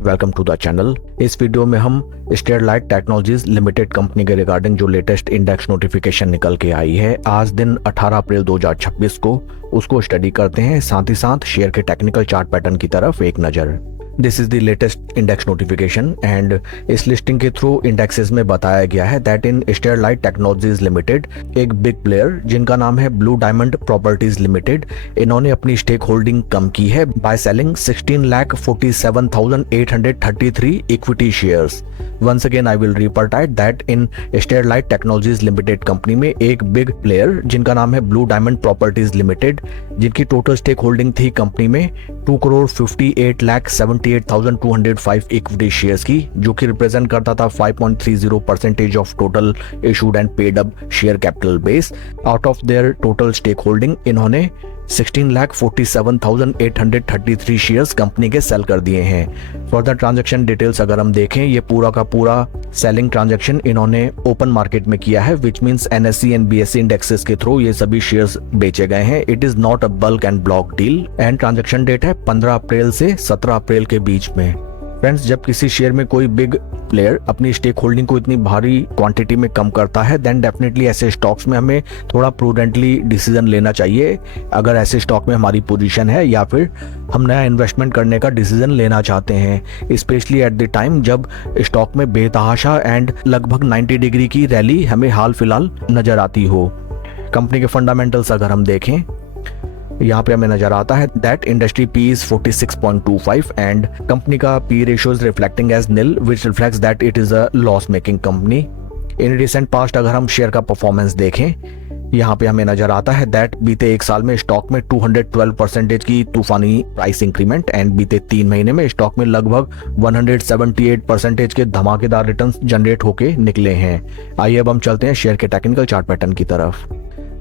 Welcome to the channel. इस video में हम स्टेरलाइट टेक्नोलॉजीज लिमिटेड कंपनी के रिगार्डिंग जो लेटेस्ट इंडेक्स नोटिफिकेशन निकल के आई है आज दिन 18 अप्रैल 2026 को उसको स्टडी करते हैं, साथ ही साथ शेयर के टेक्निकल चार्ट पैटर्न की तरफ एक नज़र। This is the latest index notification and इस लिस्टिंग के थ्रू इंडेक्सेस में बताया गया है that in Sterlite Technologies limited एक बिग प्लेयर जिनका नाम है ब्लू डायमंड प्रॉपर्टीज लिमिटेड, इन्होंने अपनी स्टेक होल्डिंग कम की है by selling 16,47,833 equity shares. Once again I will repeat that in Sterlite Technologies Limited company में एक बिग प्लेयर जिनका नाम है ब्लू डायमंड प्रॉपर्टीज लिमिटेड, जिनकी टोटल स्टेक होल्डिंग थी कंपनी में 2,58,78,205 इक्विटी शेयर्स की, जो कि रिप्रेजेंट करता था 5.30% of total issued and paid up share capital base. Out of their total stake holding इन्होंने 16,47,833 शेयर्स कंपनी के सेल कर दिए हैं। फर्दर ट्रांजैक्शन डिटेल्स अगर हम देखें, ये पूरा का पूरा सेलिंग ट्रांजैक्शन इन्होंने ओपन मार्केट में किया है, which means NSE and BSE indexes के थ्रू ये सभी शेयर्स बेचे गए हैं। It is not a bulk and block deal and transaction date है 15 अप्रैल से 17 अप्रैल के बीच में। फ्रेंड्स, जब किसी शेयर में कोई बिग प्लेयर अपनी स्टेक होल्डिंग को इतनी भारी क्वांटिटी में कम करता है देन डेफिनेटली ऐसे स्टॉक्स में हमें थोड़ा प्रूडेंटली डिसीजन लेना चाहिए, अगर ऐसे स्टॉक में हमारी पोजीशन है या फिर हम नया इन्वेस्टमेंट करने का डिसीजन लेना चाहते हैं, स्पेशली एट द टाइम जब स्टॉक में बेतहाशा एंड लगभग 90 डिग्री की रैली हमें हाल फिलहाल नजर आती हो। कंपनी के फंडामेंटल्स अगर हम देखें, यहाँ पे हमें नजर आता है that industry P is 46.25 and company का P ratio is reflecting as nil which reflects that it is a loss making company. In recent past अगर हम शेयर का परफॉर्मेंस देखें, यहाँ पे हमें नजर आता है दैट बीते एक साल में स्टॉक में 212% की तूफानी प्राइस इंक्रीमेंट एंड बीते 3 महीने में स्टॉक में लगभग 178% के धमाकेदार रिटर्न्स जनरेट होके निकले हैं। आइए अब हम चलते हैं शेयर के टेक्निकल चार्ट पैटर्न की तरफ।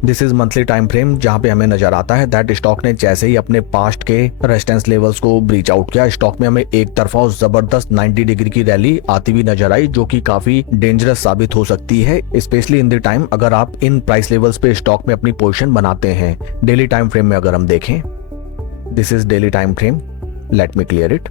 This is monthly time frame, जहां पे हमें नजर आता है दैट स्टॉक ने जैसे ही अपने पास्ट के रेजिस्टेंस लेवल्स को ब्रीच आउट किया, स्टॉक में हमें एक तरफा और जबरदस्त 90 डिग्री की रैली आती हुई नजर आई, जो कि काफी डेंजरस साबित हो सकती है, स्पेशली इन द टाइम अगर आप इन प्राइस लेवल्स पे स्टॉक में अपनी पोजीशन बनाते हैं। डेली टाइम फ्रेम में अगर हम देखें, this is daily time frame, let me clear it.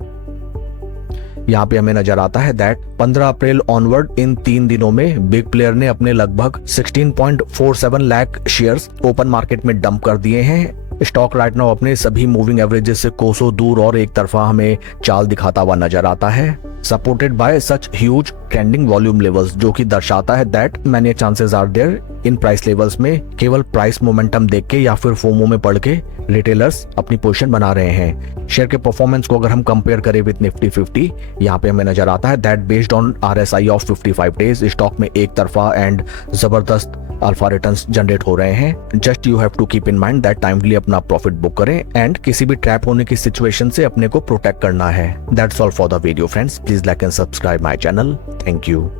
यहाँ पे हमें नजर आता है दैट 15 अप्रैल ऑनवर्ड इन 3 दिनों में बिग प्लेयर ने अपने लगभग 16.47 लाख शेयर्स ओपन मार्केट में डंप कर दिए हैं। स्टॉक राइट नाउ अपने सभी मूविंग एवरेजेस से कोसों दूर और एक तरफा हमें चाल दिखाता हुआ नजर आता है, supported by such huge trending volume levels, जो कि दर्शाता है that many chances are there in price levels में केवल प्राइस मोमेंटम देख के या फिर फोमो में पड़ के रिटेलर्स अपनी पोजीशन बना रहे हैं। शेयर के परफॉर्मेंस को अगर हम कंपेयर करें विद निफ्टी 50, यहाँ पे हमें नजर आता है that based on RSI of 55 days stock में एक तरफा एंड जबरदस्त अल्फा रिटर्न्स जनरेट हो रहे हैं। Just you have to keep in mind that timely अपना प्रॉफिट बुक करें एंड किसी भी ट्रैप होने की सिचुएशन से अपने को प्रोटेक्ट करना है। That's all for the video friends, please like and subscribe my channel. Thank you.